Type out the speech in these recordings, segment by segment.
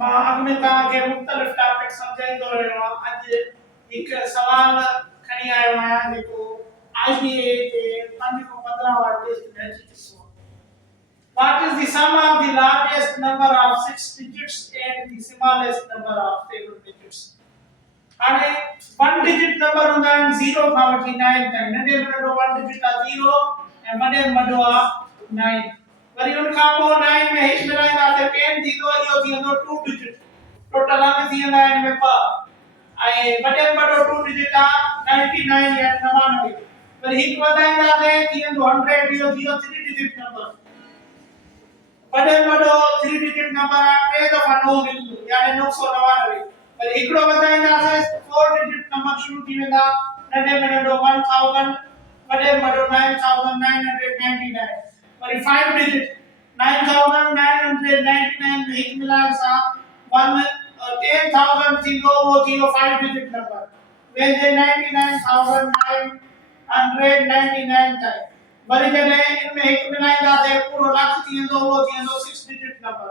मां अॻिमें तव्हांखे मुख़्तलिफ़ टॉपिक सम्झाईंदो रहियो आहियां। अॼु हिकु सवाल खणी आयो आहियां जेको IBA जे 5 खां 15 वारे टेस्ट में अची चुको आहे। What is the sum of the largest number of 6 digits and the smallest number of 7 digits? हाणे 1 डिजिट नंबर हूंदा आहिनि 0 खां वठी 9 ताईं। नंढे में नंढो 1 डिजिट आहे 0 ऐं वॾे में वॾो आहे 9। वरी उन खां पोइ 9 में हिकु मिलाईंदासीं 10 थींदो, इहो थी वेंदो 2 डिजिट। टोटल अंग थी वेंदा आहिनि में 2। ऐं वॾे में वॾो 2 डिजिट आहे 99 या 99। वरी हिकु वधाईंदासीं थी वेंदो 100, इहो थी वियो 3 डिजिट नंबर। वॾे में वॾो 3 डिजिट नंबर आहे 3 दफ़ा 9 निकितो यानी 999। वरी हिकिड़ो वधाईंदासीं 4 डिजिट नंबर शुरू थी वेंदा। नंढे में नंढो 1000, वॾे में वॾो 9999। वरी 5 डिजिट 9999 में हिकु मिलाइण सां 10000 थींदो, उहो थी वियो 5 डिजिट नंबर। वेंदे 99999 ताईं। वरी जॾहिं इन में हिकु मिलाईंदासीं पूरो लख थी वेंदो, उहो थी वेंदो 6 डिजिट नंबर।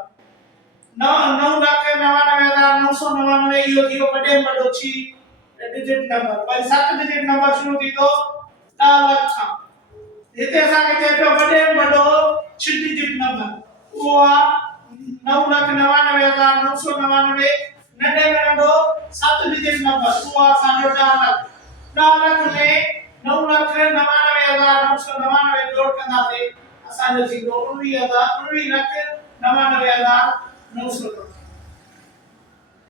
9,99,999 इहो थी वियो वॾे में वॾो 6 digit number. Worry 7 digit number शुरू थींदो 10 लख खां। हिते असांखे चए पियो वॾे में वॾो 6 डिजिट नंबर, उहो आहे 9,99,999। नंढे में नंढो 7 डिजिट नंबर, उहो आहे असांजो 10 लख। 10 लख में 9,99,999 जोड़ कंदासीं, असांजो थींदो 19,99,999।